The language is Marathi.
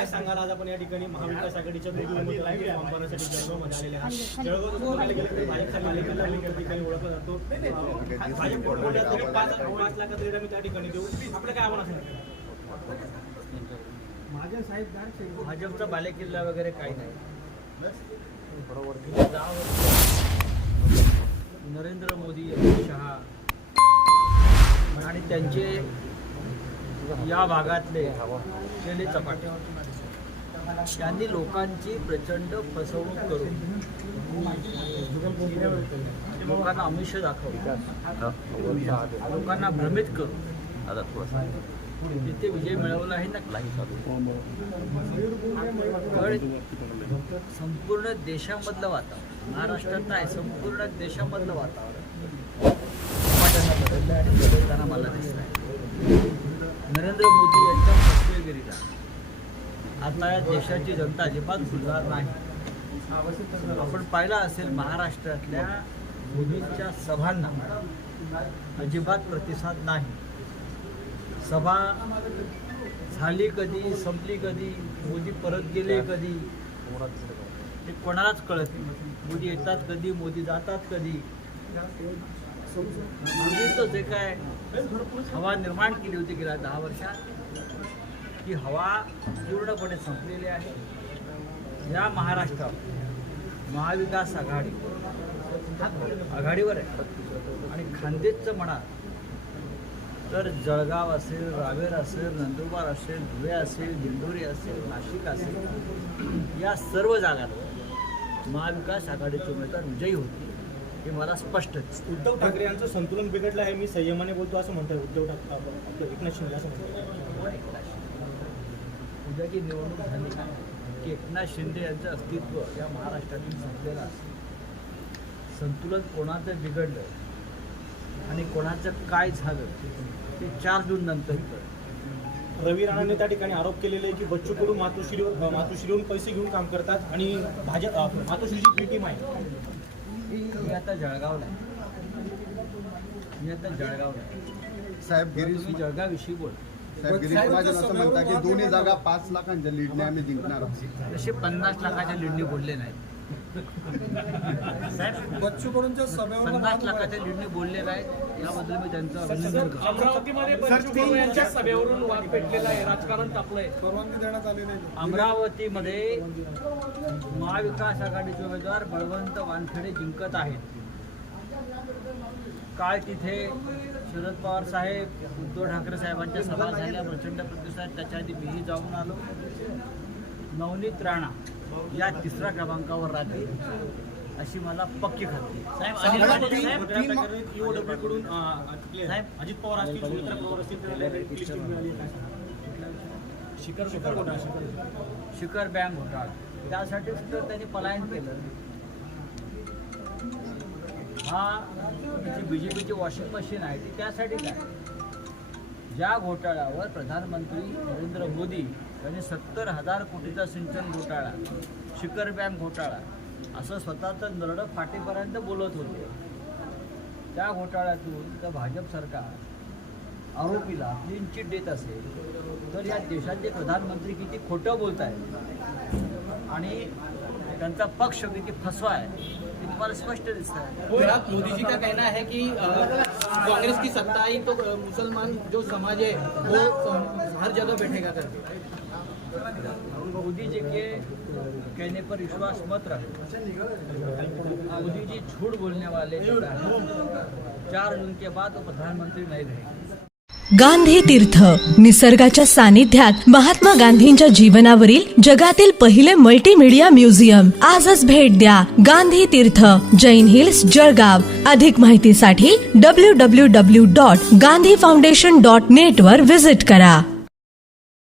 काय सांगाल आज आपण या ठिकाणी महाविकास आघाडीच्या दोन्ही उमेदवारांची फॉर्म भरण्यासाठी जळगावमध्ये आलेले आहात. जळगाव जर बघायला गेलं तर भाजपचा पालिका त्या ठिकाणी ओळखला जातो. भाजप कोणत्या तरी 5 लाखात लीड आम्ही त्या ठिकाणी देऊ. आपलं काय आव्हान असेल? भाजपचा बालेकिल्ला वगैरे काही नाही. नरेंद्र मोदी, अमित शहा आणि त्यांचे या भागातले केले चपाटे, त्यांनी लोकांची प्रचंड फसवणूक करून लोकांना आमिष दाखवून लोकांना भ्रमित करून तिथे विजय मिळवला आहे ना. पण संपूर्ण देशामधलं वातावरण, महाराष्ट्रात नाही संपूर्ण देशामधलं वातावरण टमाट्यांना बदललं आणि बदलताना मला दिसत आहे. नरेंद्र मोदी यांच्या फसवेगिरीला आता या देशाची जनता अजिबात भुलणार नाही. आपण पाहिलं असेल महाराष्ट्रातल्या मोदींच्या सभांना अजिबात प्रतिसाद नाही. सभा झाली कधी, संपली कधी, मोदी परत गेले कधी, ते कोणालाच कळत नाही. मोदी येतात कधी, मोदी जातात कधी. मोदीचं जे काय हवा निर्माण केली होती गेल्या 10 वर्षात, ती हवा पूर्णपणे संपलेली आहे. या महाराष्ट्रात महाविकास आघाडीवर आहे. आणि खान्देशचं म्हणा तर जळगाव असेल, रावेर असेल, नंदुरबार असेल, धुळे असेल, दिंडोरी असेल, नाशिक असेल, या सर्व जागांवर महाविकास आघाडीचे उमेदवार विजयी होती हे मला स्पष्ट दिसतं. उद्धव ठाकरे यांचं संतुलन बिघडलं आहे, मी संयमाने बोलतो असं म्हणतोय उद्धव ठाकरे, एकनाथ शिंदे असं म्हणतात. उद्याची निवडणूक झाली की एकनाथ शिंदे यांचं अस्तित्व या महाराष्ट्रातील संपलेलं असतं. संतुलन कोणाचं बिघडलं आणि कोणाचं काय झालं ते 4 जून नंतर कळलं. रवी राणांनी त्या ठिकाणी आरोप केलेले आहे की बच्चू कडू मातोश्रीवरून पैसे घेऊन काम करतात आणि भाजप मातोश्रीची बी टीम आहे. मी आता जळगावला साहेब गिरीश तुम्ही जळगावविषयी बोल. साहेब गिरीश महाजन असं म्हणतात की दोन्ही जागा 5 लाखांच्या लीडने आम्ही जिंकणार आहोत. तसे 50 लाखाच्या लीडने बोलले नाहीत साहेब. बच्चू कडूंच्या सभेवर 50 लाखाच्या लीडने बोलले नाहीत, याबद्दल मी त्यांचं अभिनंदन करतो. अमरावतीमध्ये बच्चू कडू यांच्या सभेवरून वाद पेटलेला आहे, राजकारण तापलंय. परवानगी देण्यात आली नाही. अमरावतीमध्ये महाविकास आघाडीचे उमेदवार बळवंत वानखेडे जिंकत आहेत. काल तिथे शरद पवार साहेब, उद्धव ठाकरे साहेबांच्या सभा झाल्या, प्रचंड प्रतिसाद. त्याच्या आधी मीही जाऊन आलो. नवनीत राणा या 3ऱ्या क्रमांकावर राहतील अशी मला पक्की खात्री. साहेब अजित पवार असतील, सुमित्रा पवार असतील, शिखर बँक घोटाळा, त्यासाठी सुद्धा त्यांनी पलायन केलं. हा जी BJPची वॉशिंग मशीन आहे ती त्यासाठी काय, ज्या घोटाळ्यावर प्रधानमंत्री नरेंद्र मोदी यांनी 70,000 कोटीचा सिंचन घोटाळा, शिखर बँक घोटाळा असं स्वतःचं नरडं फाटेपर्यंत बोलत होते. त्या घोटाळ्यातून जर भाजप सरकार आरोपीला क्लीन चिट देत असेल तर या देशाचे प्रधानमंत्री किती खोटं बोलत आहेत आणि त्यांचा पक्ष किती फसवा आहे ते तुम्हाला स्पष्ट दिसत आहे. मोदी जी का कहना है कि कांग्रेस की सत्ता आई तो मुसलमान जो समाज है वो हर जगह बैठेगा करके. मोदी जी के कहने पर विश्वास मत रखें. मोदी जी झूठ बोलने वाले 4 जून के बाद वो प्रधानमंत्री नहीं रहेंगे. गांधी तीर्थ, निसर्गाच्या सानिध्यात महात्मा गांधींच्या जीवनावरील जगातील पहिले मल्टीमीडिया म्युझियम. आजच भेट द्या. गांधी तीर्थ, जैन हिल्स, जळगाव. अधिक माहितीसाठी www.gandhifoundation.net वर विजिट करा.